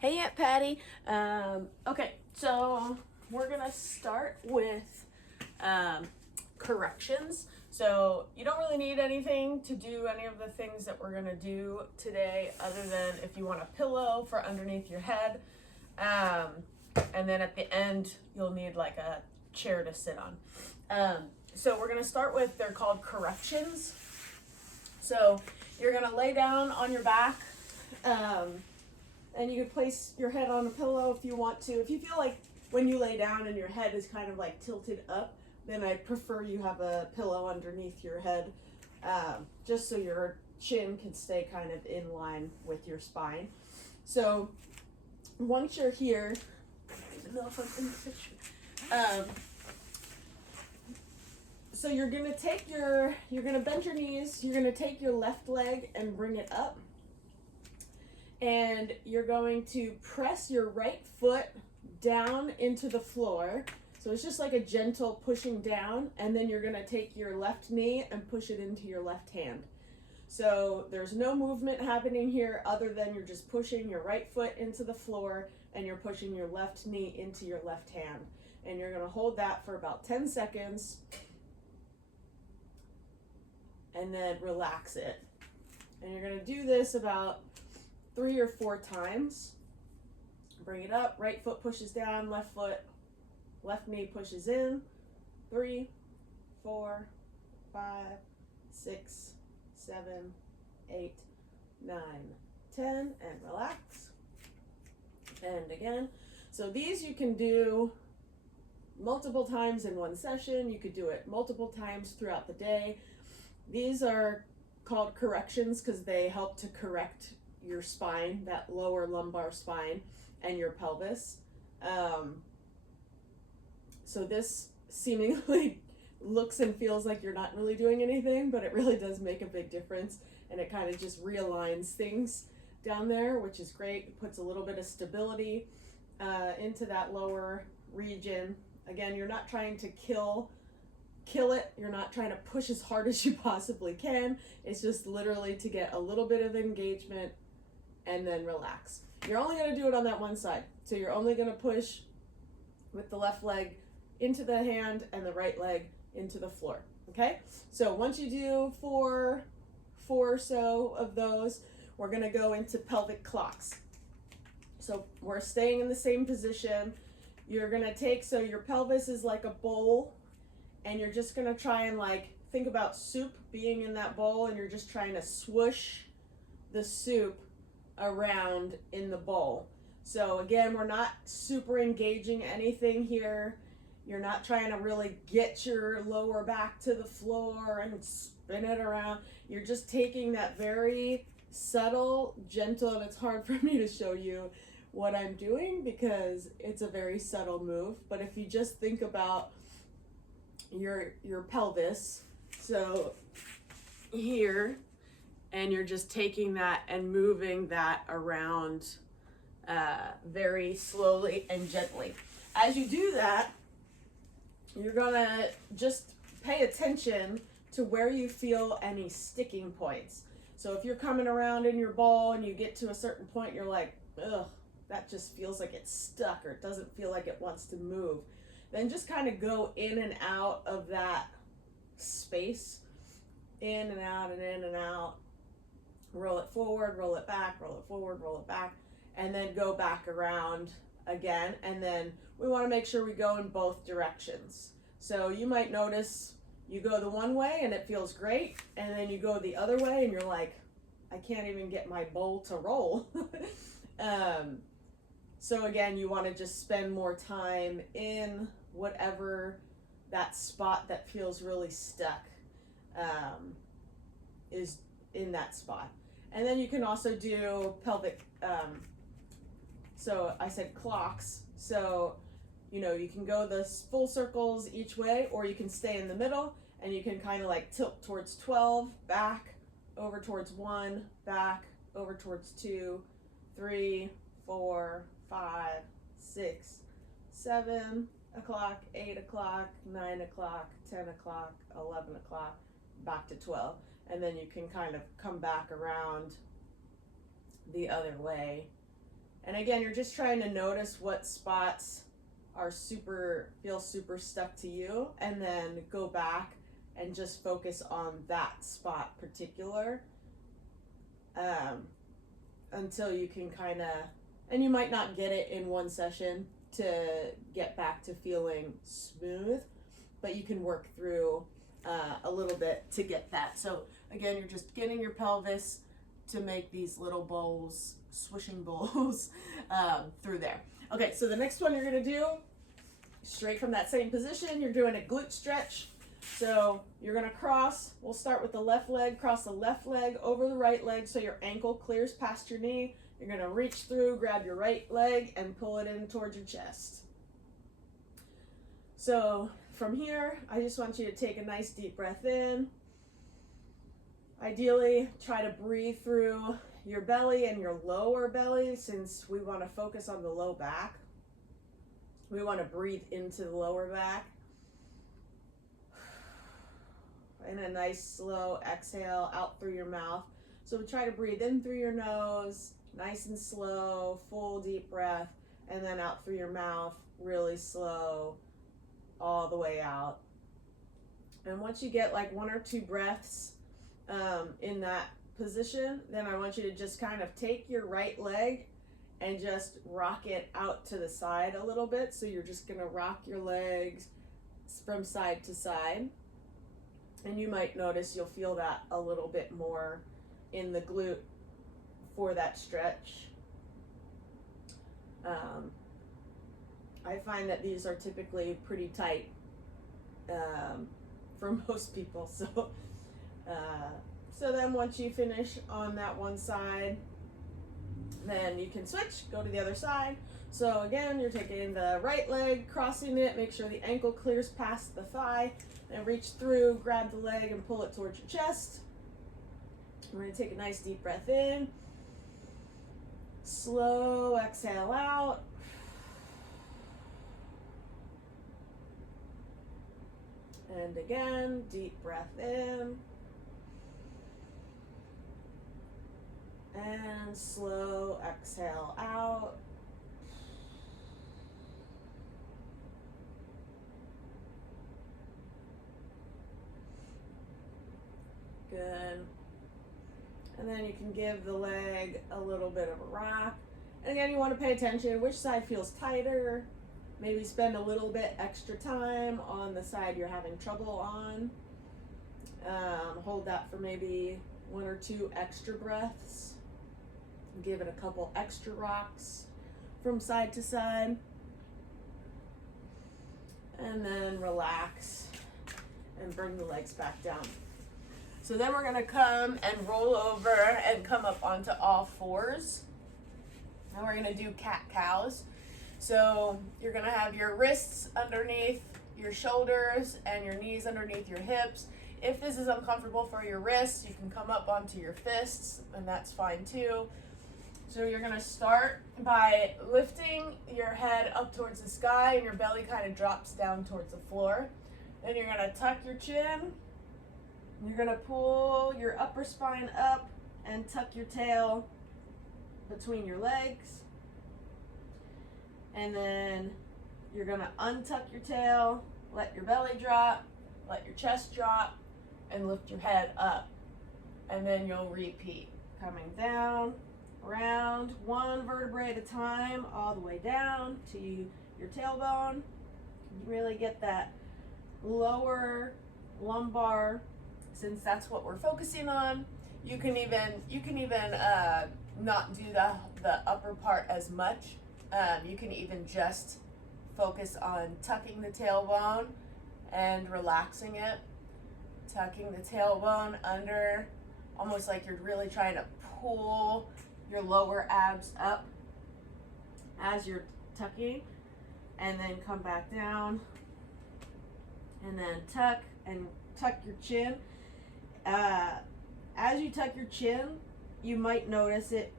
Hey, Aunt Patty. Okay, so we're gonna start with corrections. So you don't really need anything to do any of the things that we're gonna do today, other than if you want a pillow for underneath your head. And then at the end, you'll need like a chair to sit on. So we're gonna start with, they're called corrections. So you're gonna lay down on your back. And you can place your head on a pillow if you want to. If you feel like when you lay down and your head is kind of like tilted up, then I'd prefer you have a pillow underneath your head, just so your chin can stay kind of in line with your spine. So once you're here, I don't know if I'm in the picture. So you're gonna bend your knees, you're gonna take your left leg and bring it up. And you're going to press your right foot down into the floor. So it's just like a gentle pushing down, and then you're gonna take your left knee and push it into your left hand. So there's no movement happening here other than you're just pushing your right foot into the floor and you're pushing your left knee into your left hand. And you're gonna hold that for about 10 seconds and then relax it. And you're gonna do this about 3 or 4 times. Bring it up, right foot pushes down, left knee pushes in. 3, 4, 5, 6, 7, 8, 9, 10, and relax. And again. So these you can do multiple times in one session. You could do it multiple times throughout the day. These are called corrections because they help to correct your spine, that lower lumbar spine, and your pelvis. So this seemingly looks and feels like you're not really doing anything, but it really does make a big difference, and it kind of just realigns things down there, which is great. It puts a little bit of stability into that lower region. Again, you're not trying to kill it. You're not trying to push as hard as you possibly can. It's just literally to get a little bit of engagement and then relax. You're only going to do it on that one side. So you're only going to push with the left leg into the hand and the right leg into the floor. Okay? So once you do four or so of those, we're going to go into pelvic clocks. So we're staying in the same position. You're going to take, so your pelvis is like a bowl, and you're just going to try and like think about soup being in that bowl, and you're just trying to swoosh the soup around in the bowl. So again, we're not super engaging anything here. You're not trying to really get your lower back to the floor and spin it around. You're just taking that very subtle, gentle, and it's hard for me to show you what I'm doing because it's a very subtle move. But if you just think about your pelvis, so here, and you're just taking that and moving that around very slowly and gently. As you do that, you're gonna just pay attention to where you feel any sticking points. So if you're coming around in your ball and you get to a certain point, you're like, ugh, that just feels like it's stuck, or it doesn't feel like it wants to move. Then just kind of go in and out of that space, in and out and in and out. Roll it forward, roll it back, roll it forward, roll it back, and then go back around again. And then we want to make sure we go in both directions. So you might notice you go the one way and it feels great, and then you go the other way and you're like, I can't even get my bowl to roll. So again, you want to just spend more time in whatever that spot that feels really stuck is in that spot. And then you can also do pelvic, so I said clocks. So, you know, you can go the full circles each way, or you can stay in the middle and you can kind of like tilt towards 12, back, over towards 1, back, over towards 2, 3, 4, 5, 6, 7 o'clock, 8 o'clock, 9 o'clock, 10 o'clock, 11 o'clock, back to 12. And then you can kind of come back around the other way And again, you're just trying to notice what spots are feel super stuck to you, and then go back and just focus on that spot particular, until you can kind of, and you might not get it in one session to get back to feeling smooth, but you can work through a little bit to get that. So again, you're just getting your pelvis to make these little bowls, swishing bowls through there. Okay, so the next one you're gonna do, straight from that same position, you're doing a glute stretch. So you're gonna cross, we'll start with the left leg, cross the left leg over the right leg so your ankle clears past your knee. You're gonna reach through, grab your right leg and pull it in towards your chest. So from here, I just want you to take a nice deep breath in. Ideally, try to breathe through your belly and your lower belly, since we want to focus on the low back. We want to breathe into the lower back. And a nice slow exhale out through your mouth. So try to breathe in through your nose, nice and slow, full deep breath, and then out through your mouth, really slow, all the way out. And once you get like 1 or 2 breaths in that position, then I want you to just kind of take your right leg and just rock it out to the side a little bit. So you're just gonna rock your legs from side to side. And you might notice you'll feel that a little bit more in the glute for that stretch. I find that these are typically pretty tight for most people. So then once you finish on that one side, then you can switch, go to the other side. So again, you're taking the right leg, crossing it, make sure the ankle clears past the thigh, and reach through, grab the leg and pull it towards your chest. We're gonna take a nice deep breath in. Slow exhale out. And again, deep breath in. And slow exhale out. Good. And then you can give the leg a little bit of a rock. And again, you want to pay attention which side feels tighter. Maybe spend a little bit extra time on the side you're having trouble on. Hold that for maybe 1 or 2 extra breaths. Give it a couple extra rocks from side to side. And then relax and bring the legs back down. So then we're gonna come and roll over and come up onto all fours. Now we're gonna do cat-cows. So you're gonna have your wrists underneath your shoulders and your knees underneath your hips. If this is uncomfortable for your wrists, you can come up onto your fists, and that's fine too. So you're gonna start by lifting your head up towards the sky and your belly kind of drops down towards the floor. Then you're gonna tuck your chin. You're gonna pull your upper spine up and tuck your tail between your legs. And then you're gonna untuck your tail, let your belly drop, let your chest drop, and lift your head up. And then you'll repeat, coming down, around, 1 vertebrae at a time, all the way down to your tailbone. You really get that lower lumbar, since that's what we're focusing on. You can even not do the upper part as much. You can even just focus on tucking the tailbone and relaxing it. Tucking the tailbone under, almost like you're really trying to pull your lower abs up as you're tucking, and then come back down, and then tuck your chin. As you tuck your chin, you might notice it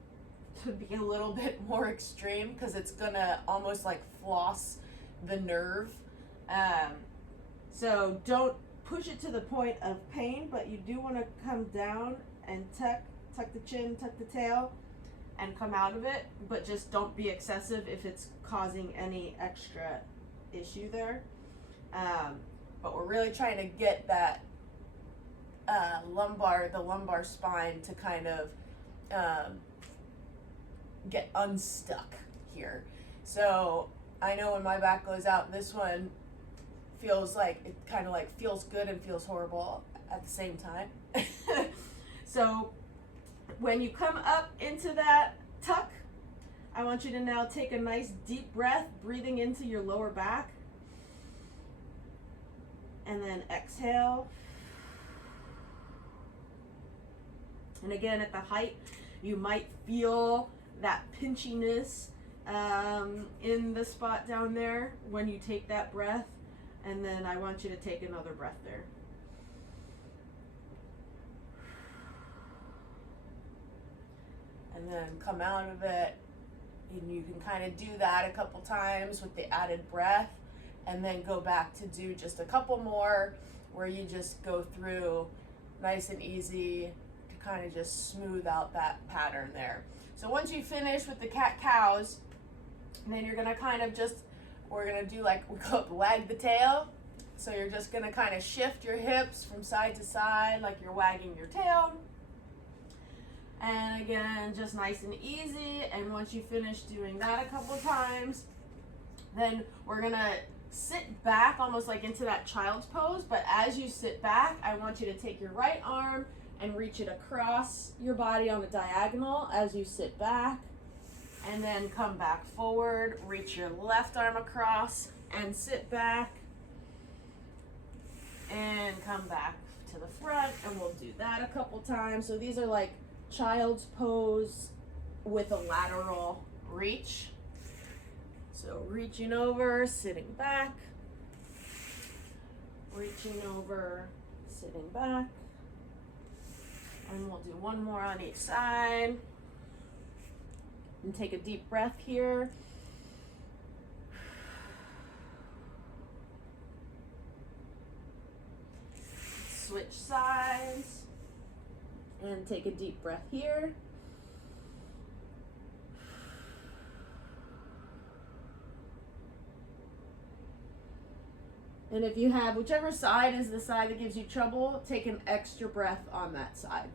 to be a little bit more extreme because it's gonna almost like floss the nerve. So don't push it to the point of pain, but you do want to come down and tuck the chin, tuck the tail, and come out of it, but just don't be excessive if it's causing any extra issue there. But we're really trying to get that the lumbar spine to kind of get unstuck here. So I know when my back goes out, this one feels like, it kind of like feels good and feels horrible at the same time. So when you come up into that tuck, I want you to now take a nice deep breath, breathing into your lower back. And then exhale. And again, at the height, you might feel that pinchiness in the spot down there when you take that breath. And then I want you to take another breath there. And then come out of it. And you can kind of do that a couple times with the added breath, and then go back to do just a couple more where you just go through nice and easy to kind of just smooth out that pattern there. So once you finish with the cat-cows, then you're gonna kind of just, we're gonna do like, we call it wag the tail. So you're just gonna kind of shift your hips from side to side like you're wagging your tail. And again, just nice and easy. And once you finish doing that a couple times, then we're gonna sit back almost like into that child's pose. But as you sit back, I want you to take your right arm and reach it across your body on a diagonal as you sit back. And then come back forward, reach your left arm across and sit back. And come back to the front, and we'll do that a couple times. So these are like child's pose with a lateral reach. So reaching over, sitting back, reaching over, sitting back, and we'll do one more on each side. And take a deep breath here. Switch sides. And take a deep breath here. And if you have, whichever side is the side that gives you trouble, take an extra breath on that side.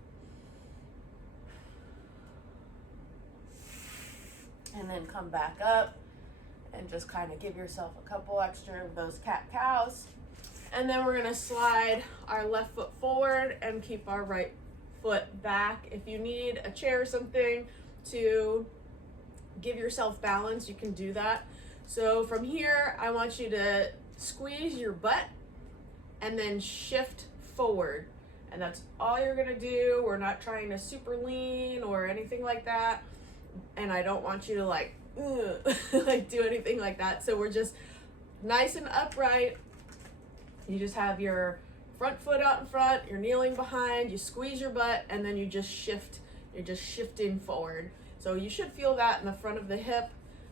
And then come back up and just kind of give yourself a couple extra of those cat-cows. And then we're gonna slide our left foot forward and keep our right foot back. If you need a chair or something to give yourself balance, you can do that. So from here, I want you to squeeze your butt and then shift forward. And that's all you're gonna do. We're not trying to super lean or anything like that. And I don't want you to like, like do anything like that. So we're just nice and upright. You just have your front foot out in front, you're kneeling behind, you squeeze your butt, and then you just shift. You're just shifting forward. So you should feel that in the front of the hip,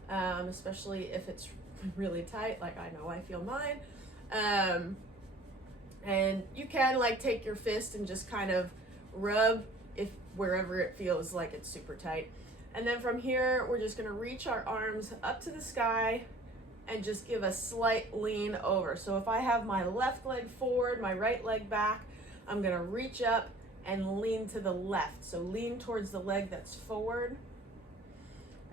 especially if it's really tight, like I know I feel mine. And you can like take your fist and just kind of rub if wherever it feels like it's super tight. And then from here, we're just gonna reach our arms up to the sky and just give a slight lean over. So if I have my left leg forward, my right leg back, I'm gonna reach up and lean to the left. So lean towards the leg that's forward.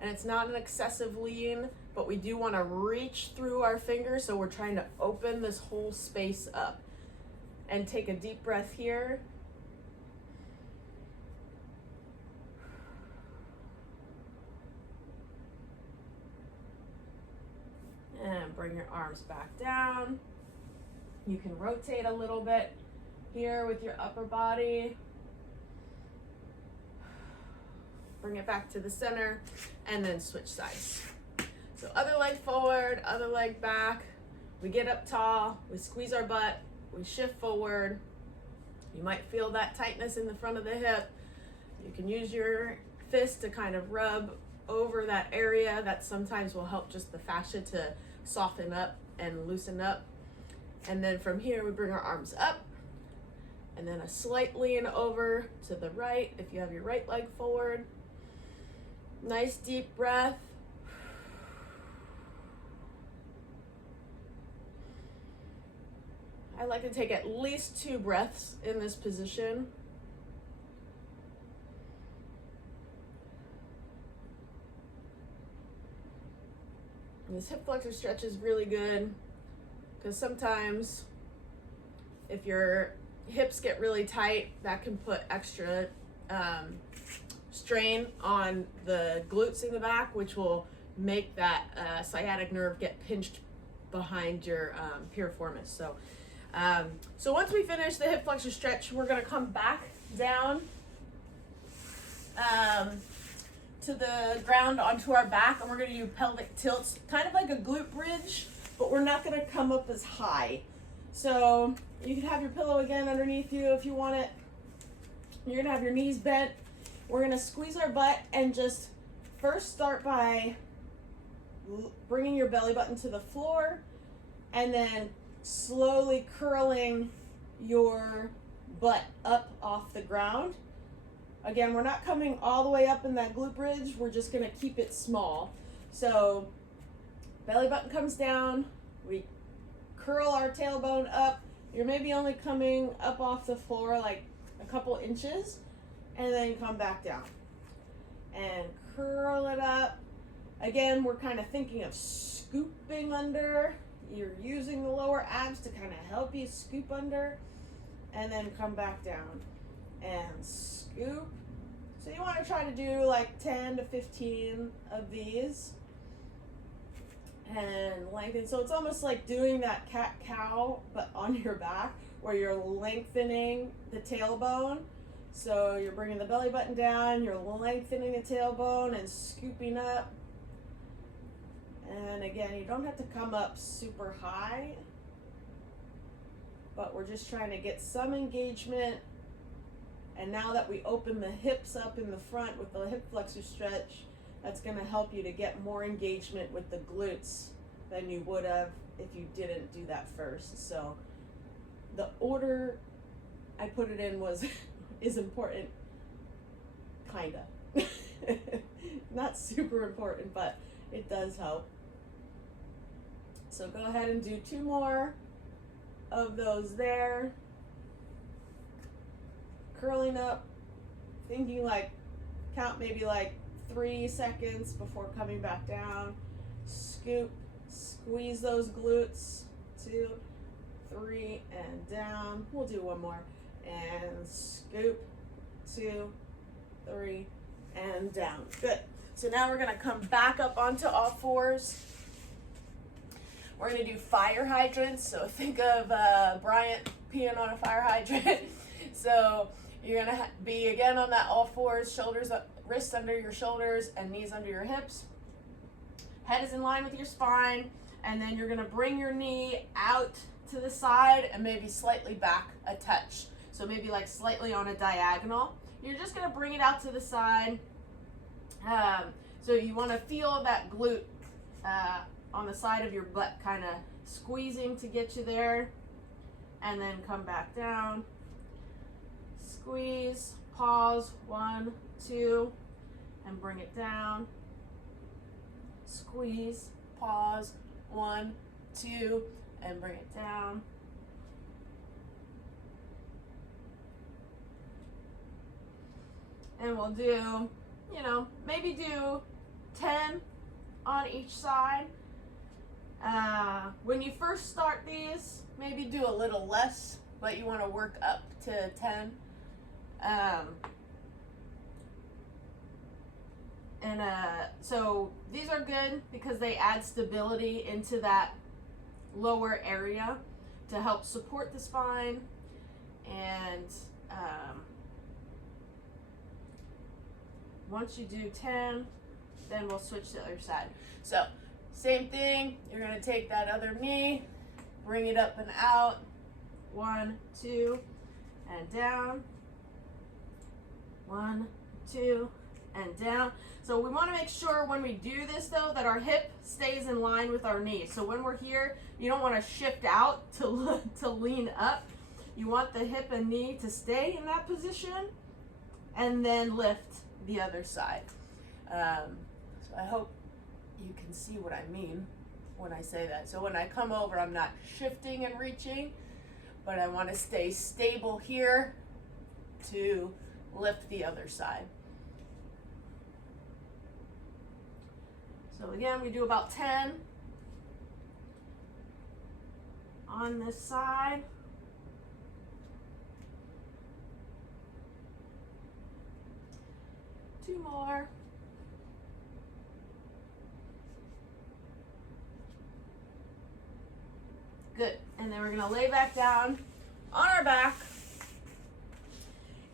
And it's not an excessive lean, but we do wanna reach through our fingers, so we're trying to open this whole space up. And take a deep breath here. And bring your arms back down. You can rotate a little bit here with your upper body. Bring it back to the center and then switch sides. So other leg forward, other leg back. We get up tall, we squeeze our butt, we shift forward. You might feel that tightness in the front of the hip. You can use your fist to kind of rub over that area. That sometimes will help just the fascia to soften up and loosen up. And then from here, we bring our arms up and then a slight lean over to the right if you have your right leg forward. Nice deep breath. I like to take at least 2 breaths in this position. And this hip flexor stretch is really good because sometimes if your hips get really tight, that can put extra strain on the glutes in the back, which will make that sciatic nerve get pinched behind your piriformis. So once we finish the hip flexor stretch, we're going to come back down to the ground onto our back, and we're going to do pelvic tilts, kind of like a glute bridge, but we're not going to come up as high. So you can have your pillow again underneath you if you want it. You're going to have your knees bent. We're going to squeeze our butt and just first start by bringing your belly button to the floor and then slowly curling your butt up off the ground. Again, we're not coming all the way up in that glute bridge. We're just going to keep it small. So belly button comes down. We curl our tailbone up. You're maybe only coming up off the floor like a couple inches, and then come back down and curl it up. Again, we're kind of thinking of scooping under. You're using the lower abs to kind of help you scoop under, and then come back down and scoop. So you want to try to do like 10 to 15 of these and lengthen. So it's almost like doing that cat-cow but on your back, where you're lengthening the tailbone. So you're bringing the belly button down, you're lengthening the tailbone and scooping up. And again, you don't have to come up super high, but we're just trying to get some engagement. And now that we open the hips up in the front with the hip flexor stretch, that's going to help you to get more engagement with the glutes than you would have if you didn't do that first. So the order I put it in is important, kinda. Not super important, but it does help. So go ahead and do 2 more of those there. Curling up, thinking like, count maybe like 3 seconds before coming back down. Scoop, squeeze those glutes, 2, 3, and down. We'll do 1 more. And scoop, 2, 3, and down. Good. So now we're gonna come back up onto all fours. We're gonna do fire hydrants. So think of Bryant peeing on a fire hydrant. So you're gonna be again on that all fours, shoulders up, wrists under your shoulders and knees under your hips. Head is in line with your spine, and then you're gonna bring your knee out to the side and maybe slightly back a touch. So maybe like slightly on a diagonal. You're just gonna bring it out to the side. So you wanna feel that glute on the side of your butt kind of squeezing to get you there, and then come back down. Squeeze, pause, 1, 2, and bring it down. Squeeze, pause, 1, 2, and bring it down. And we'll do, maybe do 10 on each side. When you first start these, maybe do a little less, but you want to work up to 10. So these are good because they add stability into that lower area to help support the spine. And once you do 10, then we'll switch to the other side. So same thing, you're going to take that other knee, bring it up and out, 1, 2, and down, 1, 2, and down. So we want to make sure when we do this though that our hip stays in line with our knee. So when we're here, you don't want to shift out to lean up. You want the hip and knee to stay in that position and then lift the other side. So I hope you can see what I mean when I say that. So when I come over, I'm not shifting and reaching, but I want to stay stable here to lift the other side. So again, we do about 10 on this side. Two more. Good. And then we're going to lay back down on our back.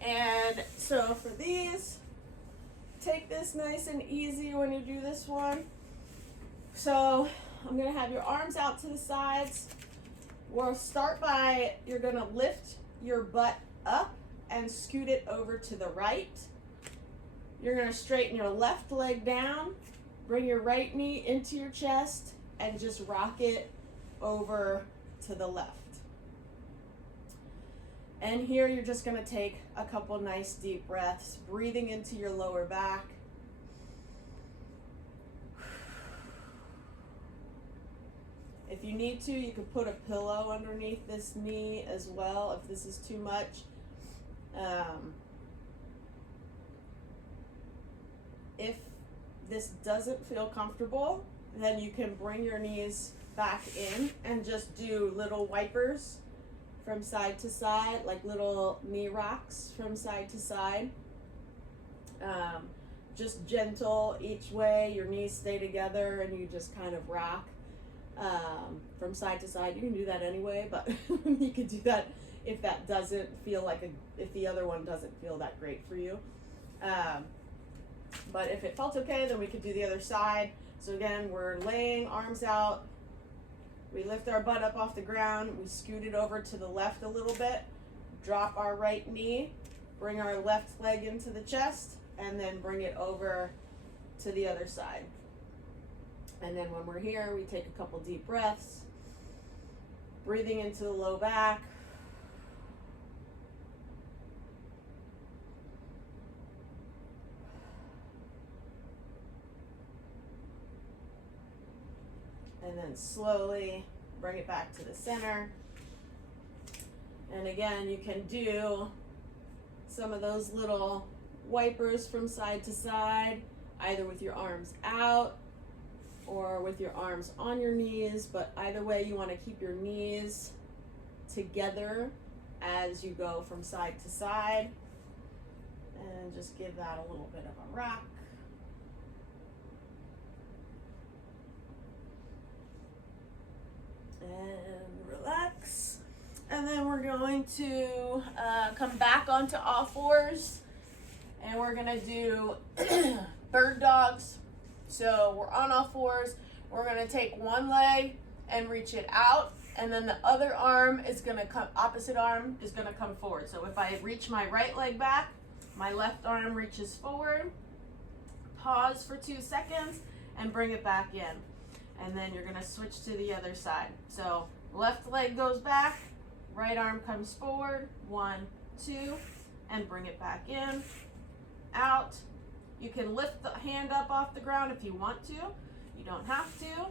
And so for these, take this nice and easy when you do this one. So I'm going to have your arms out to the sides. We'll start by, you're going to lift your butt up and scoot it over to the right. You're going to straighten your left leg down, bring your right knee into your chest, and just rock it over to the left. And here you're just going to take a couple nice deep breaths, breathing into your lower back. If you need to, you could put a pillow underneath this knee as well if this is too much. If this doesn't feel comfortable, then you can bring your knees back in and just do little wipers from side to side, like little knee rocks from side to side. Just gentle each way, your knees stay together and you just kind of rock from side to side. You can do that anyway, but you could do that if that doesn't feel like if the other one doesn't feel that great for you. But if it felt okay, then we could do the other side. So again, we're laying arms out. We lift our butt up off the ground. We scoot it over to the left a little bit. Drop our right knee. Bring our left leg into the chest. And then bring it over to the other side. And then when we're here, we take a couple deep breaths. Breathing into the low back. And then slowly bring it back to the center. And again, you can do some of those little wipers from side to side, either with your arms out or with your arms on your knees, but either way you want to keep your knees together as you go from side to side. And just give that a little bit of a rock. And relax. And then we're going to come back onto all fours. And we're going to do bird dogs. So we're on all fours. We're going to take one leg and reach it out. And then the other arm is going to come, opposite arm is going to come forward. So if I reach my right leg back, my left arm reaches forward. Pause for 2 seconds and bring it back in. And then you're going to switch to the other side. So left leg goes back, right arm comes forward, 1, 2, and bring it back in, out. You can lift the hand up off the ground if you want to. You don't have to.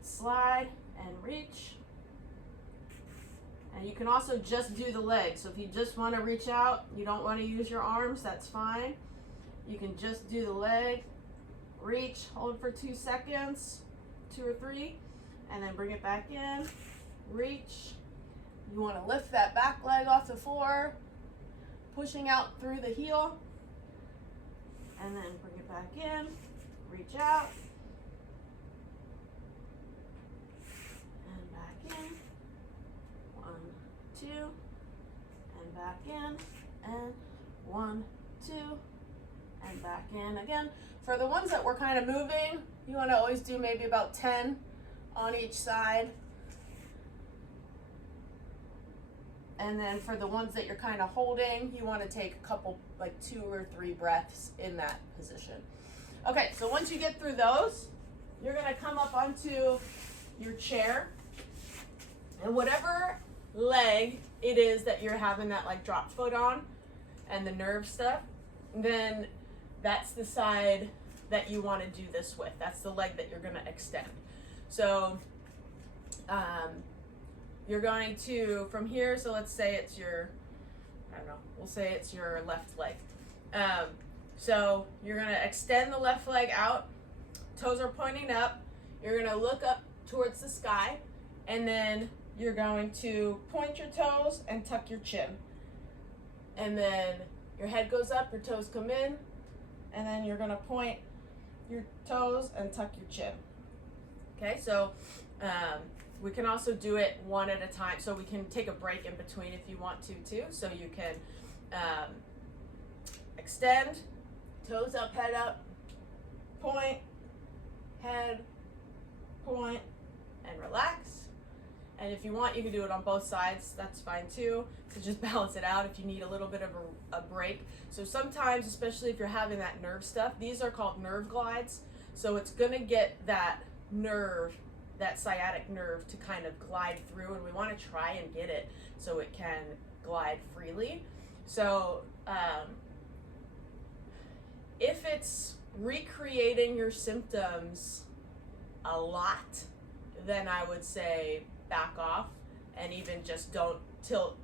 Slide and reach. And you can also just do the legs. So if you just want to reach out, you don't want to use your arms, that's fine. You can just do the leg. Reach, hold for 2 seconds, 2 or 3, and then bring it back in. Reach. You want to lift that back leg off the floor, pushing out through the heel, and then bring it back in. Reach out, and back in. 1, 2, and back in, and 1, 2, and back in again. For the ones that we're kind of moving, you want to always do maybe about 10 on each side. And then for the ones that you're kind of holding, you want to take a couple, like 2 or 3 breaths in that position. Okay, so once you get through those, you're going to come up onto your chair. And whatever leg it is that you're having that like drop foot on and the nerve stuff, then that's the side that you want to do this with. That's the leg that you're going to extend. So you're going to, from here, so let's say it's your, I don't know, we'll say it's your left leg. So you're going to extend the left leg out, toes are pointing up, you're going to look up towards the sky, and then you're going to point your toes and tuck your chin. And then your head goes up, your toes come in, and then you're going to point your toes and tuck your chin. Okay, so we can also do it one at a time. So we can take a break in between if you want to too. So you can extend, toes up, head up, point, head, point, and relax. And if you want, you can do it on both sides. That's fine too, to just balance it out if you need a little bit of a break. So sometimes, especially if you're having that nerve stuff, these are called nerve glides. So it's gonna get that nerve, that sciatic nerve, to kind of glide through, and we wanna try and get it so it can glide freely. So if it's recreating your symptoms a lot, then I would say back off, and even just don't tilt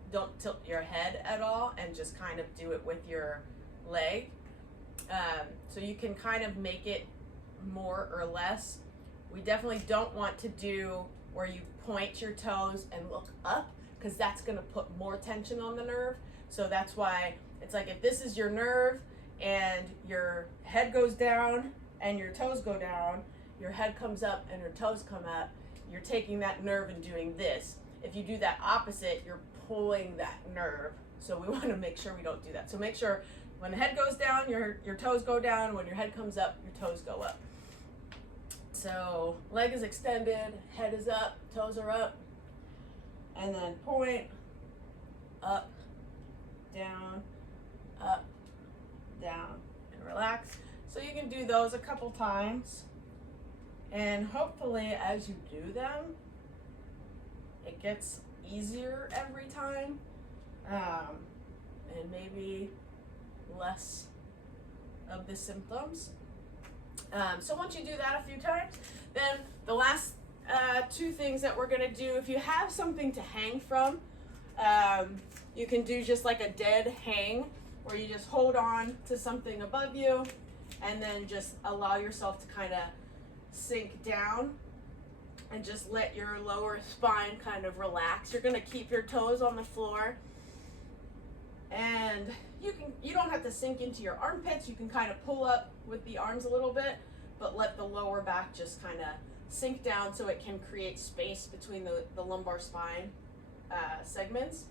your head at all, and just kind of do it with your leg. So you can kind of make it more or less. We definitely don't want to do where you point your toes and look up, because that's going to put more tension on the nerve. So that's why it's like, if this is your nerve and your head goes down and your toes go down, your head comes up and your toes come up, you're taking that nerve and doing this. If you do that opposite, you're pulling that nerve. So we want to make sure we don't do that. So make sure when the head goes down, your toes go down. When your head comes up, your toes go up. So leg is extended, head is up, toes are up, and then point, up, down, and relax. So you can do those a couple times. And hopefully as you do them, it gets easier every time, and maybe less of the symptoms. So once you do that a few times, then the last two things that we're gonna do, if you have something to hang from, you can do just like a dead hang, where you just hold on to something above you and then just allow yourself to kind of sink down and just let your lower spine kind of relax. You're gonna keep your toes on the floor, and you don't have to sink into your armpits. You can kind of pull up with the arms a little bit, but let the lower back just kind of sink down so it can create space between the lumbar spine segments.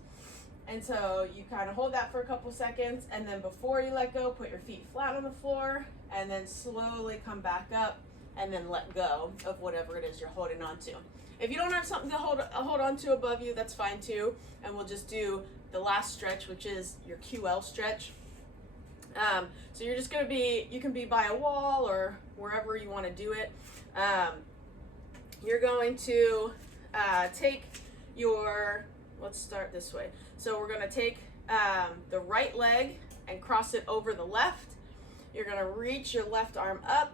And so you kind of hold that for a couple seconds, and then before you let go, put your feet flat on the floor, and then slowly come back up, and then let go of whatever it is you're holding on to. If you don't have something to hold on to above you, that's fine too. And we'll just do the last stretch, which is your QL stretch. So you're just gonna you can be by a wall or wherever you wanna do it. You're going to take let's start this way. So we're gonna take the right leg and cross it over the left. You're gonna reach your left arm up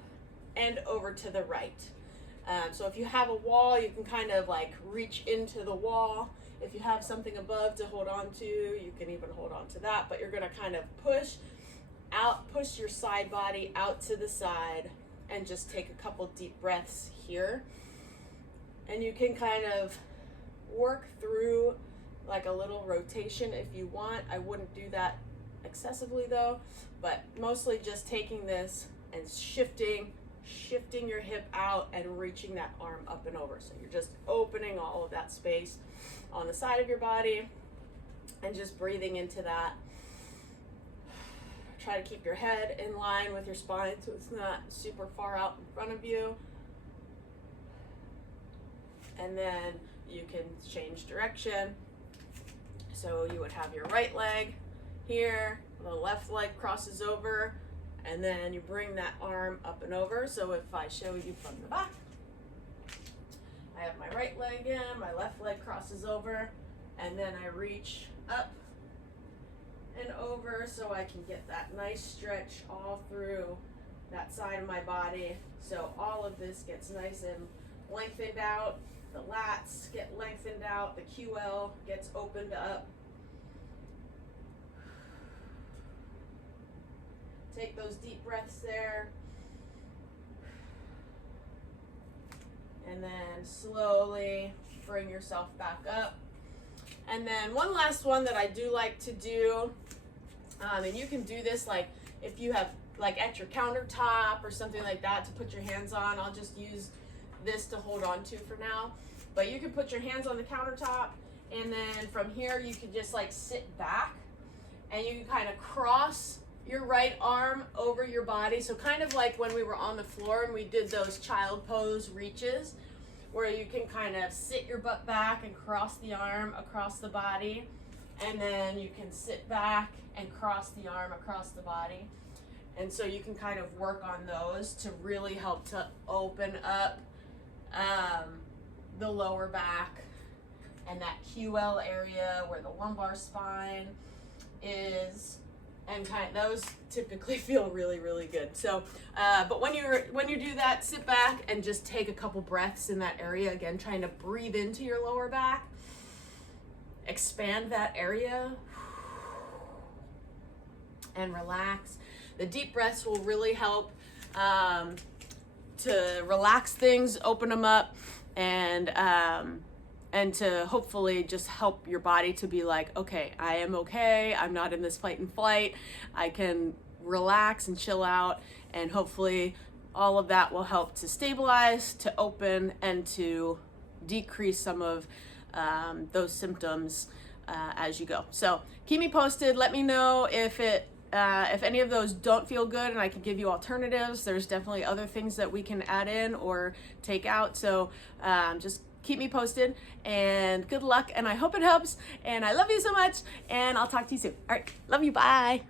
and over to the right. So if you have a wall, you can kind of like reach into the wall. If you have something above to hold on to, you can even hold on to that, but you're gonna kind of push your side body out to the side, and just take a couple deep breaths here. And you can kind of work through like a little rotation if you want. I wouldn't do that excessively though, but mostly just taking this and shifting your hip out and reaching that arm up and over. So you're just opening all of that space on the side of your body and just breathing into that. Try to keep your head in line with your spine so it's not super far out in front of you. And then you can change direction. So you would have your right leg here, the left leg crosses over, and then you bring that arm up and over. So if I show you from the back, I have my right leg in, my left leg crosses over, and then I reach up and over so I can get that nice stretch all through that side of my body. So all of this gets nice and lengthened out. The lats get lengthened out. The QL gets opened up. Take those deep breaths there. And then slowly bring yourself back up. And then one last one that I do like to do, and you can do this like if you have like at your countertop or something like that to put your hands on. I'll just use this to hold on to for now. But you can put your hands on the countertop, and then from here you can just like sit back, and you can kind of cross your right arm over your body. So kind of like when we were on the floor and we did those child pose reaches, where you can kind of sit your butt back and cross the arm across the body, and then you can sit back and cross the arm across the body. And so you can kind of work on those to really help to open up the lower back and that QL area where the lumbar spine is, and those typically feel really, really good. So, but when you do that, sit back and just take a couple breaths in that area. Again, trying to breathe into your lower back, expand that area, and relax. The deep breaths will really help to relax things, open them up, and to hopefully just help your body to be like, okay, I am okay. I'm not in this fight and flight. I can relax and chill out, and hopefully all of that will help to stabilize, to open, and to decrease some of those symptoms as you go. So keep me posted. Let me know if any of those don't feel good, and I can give you alternatives. There's definitely other things that we can add in or take out. So just keep me posted, and good luck, and I hope it helps, and I love you so much, and I'll talk to you soon. All right, love you, bye.